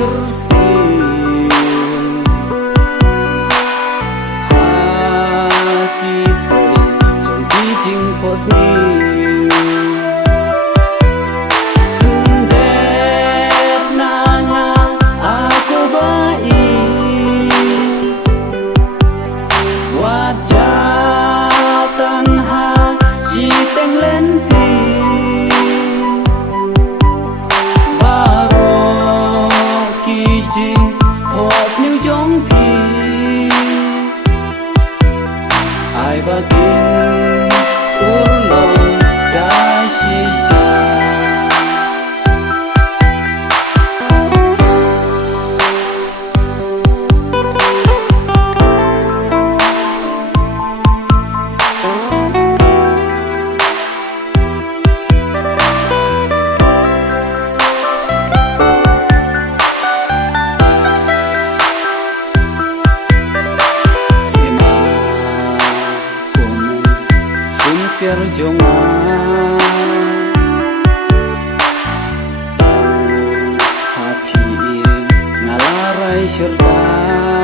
kersil haki thoi chon ti jing pos ni sundet nanya aku bai wajah tanha si teng lenti jing pos new jong pi ai bagin ulong dai shisha jonga happy ngalarai syurga